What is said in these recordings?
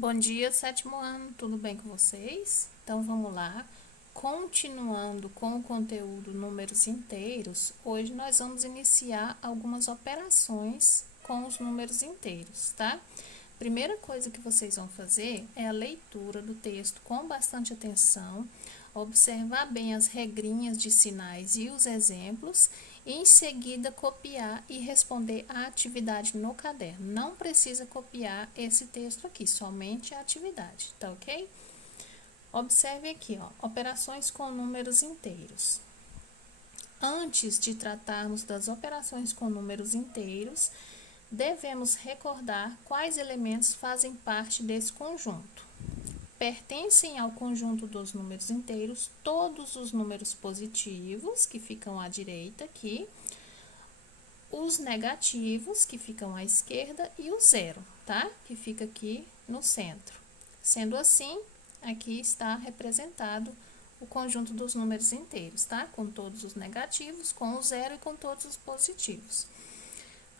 Bom dia, sétimo ano, tudo bem com vocês? Então vamos lá. Continuando com o conteúdo números inteiros, hoje nós vamos iniciar algumas operações com os números inteiros, tá? Primeira coisa que vocês vão fazer é a leitura do texto com bastante atenção, observar bem as regrinhas de sinais e os exemplos, e em seguida copiar e responder a atividade no caderno. Não precisa copiar esse texto aqui, somente a atividade, tá ok? Observe aqui, ó, operações com números inteiros. Antes de tratarmos das operações com números inteiros, devemos recordar quais elementos fazem parte desse conjunto. Pertencem ao conjunto dos números inteiros todos os números positivos, que ficam à direita aqui, os negativos, que ficam à esquerda, e o zero, tá? Que fica aqui no centro. Sendo assim, aqui está representado o conjunto dos números inteiros, tá? Com todos os negativos, com o zero e com todos os positivos.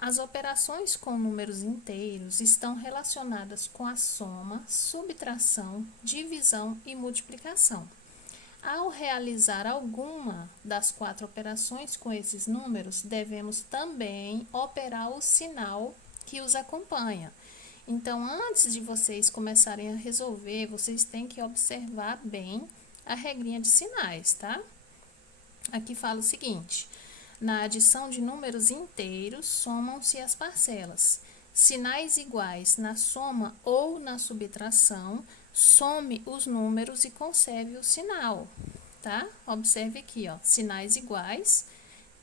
As operações com números inteiros estão relacionadas com a soma, subtração, divisão e multiplicação. Ao realizar alguma das 4 operações com esses números, devemos também operar o sinal que os acompanha. Então, antes de vocês começarem a resolver, vocês têm que observar bem a regrinha de sinais, tá? Aqui fala o seguinte: na adição de números inteiros, somam-se as parcelas. Sinais iguais na soma ou na subtração, some os números e conserve o sinal, tá? Observe aqui, ó, sinais iguais,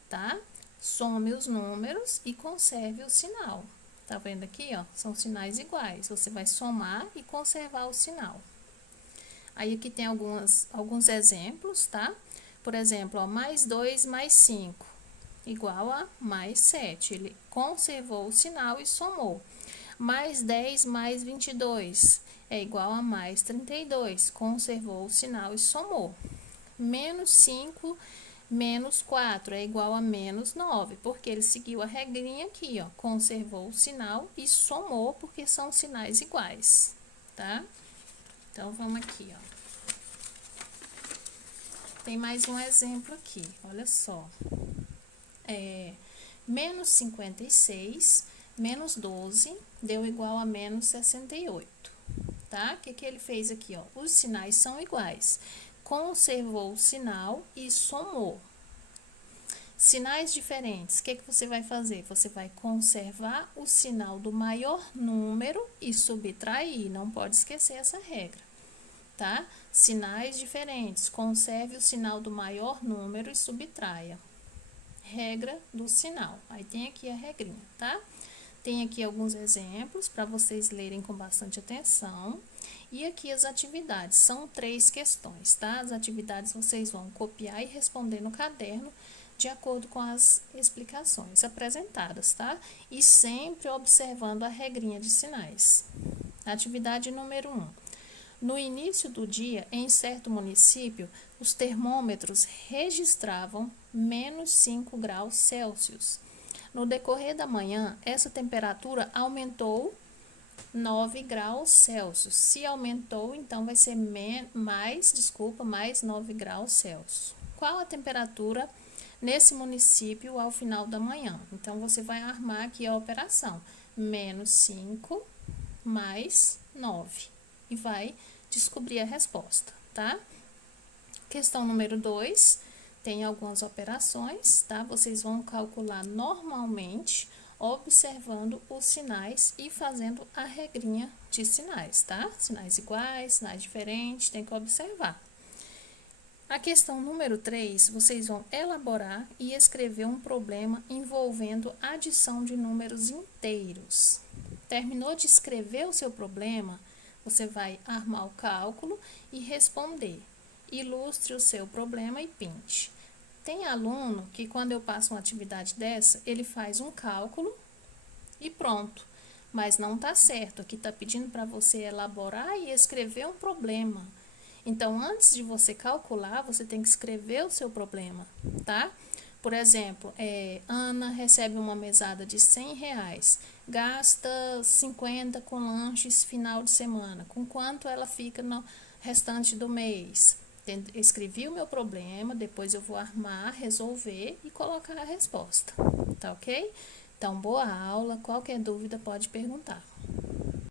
tá? Some os números e conserve o sinal. Tá vendo aqui, ó? São sinais iguais. Você vai somar e conservar o sinal. Aí aqui tem alguns exemplos, tá? Por exemplo, ó, mais 2 mais 5 igual a mais 7. Ele conservou o sinal e somou. Mais 10 mais 22 é igual a mais 32. Conservou o sinal e somou. Menos 5 menos 4 é igual a menos 9, porque ele seguiu a regrinha aqui, ó. Conservou o sinal e somou, porque são sinais iguais, tá? Então, vamos aqui, ó. Tem mais um exemplo aqui, olha só. Menos 56 menos 12 deu igual a menos 68, tá? O que ele fez aqui, ó? Os sinais são iguais. Conservou o sinal e somou. Sinais diferentes, o que você vai fazer? Você vai conservar o sinal do maior número e subtrair, não pode esquecer essa regra, tá? Sinais diferentes, conserve o sinal do maior número e subtraia. Regra do sinal. Aí tem aqui a regrinha, tá? Tem aqui alguns exemplos para vocês lerem com bastante atenção. E aqui as atividades, são 3 questões, tá? As atividades vocês vão copiar e responder no caderno de acordo com as explicações apresentadas, tá? E sempre observando a regrinha de sinais. Atividade número 1. No início do dia, em certo município, os termômetros registravam menos 5 graus Celsius. No decorrer da manhã, essa temperatura aumentou 9 graus Celsius. Se aumentou, então vai ser mais 9 graus Celsius. Qual a temperatura nesse município ao final da manhã? Então, você vai armar aqui a operação. Menos 5 mais 9. E vai descobrir a resposta, tá? Questão número 2, tem algumas operações, tá? Vocês vão calcular normalmente, observando os sinais e fazendo a regrinha de sinais, tá? Sinais iguais, sinais diferentes, tem que observar. A questão número 3, vocês vão elaborar e escrever um problema envolvendo adição de números inteiros. Terminou de escrever o seu problema, você vai armar o cálculo e responder. Ilustre o seu problema e pinte. Tem aluno que, quando eu passo uma atividade dessa, ele faz um cálculo e pronto. Mas não tá certo. Aqui tá pedindo para você elaborar e escrever um problema. Então, antes de você calcular, você tem que escrever o seu problema, tá? Por exemplo, Ana recebe uma mesada de R$100. gasta 50 com lanches final de semana. Com quanto ela fica no restante do mês? Escrevi o meu problema, depois eu vou armar, resolver e colocar a resposta, tá ok? Então, boa aula, qualquer dúvida pode perguntar.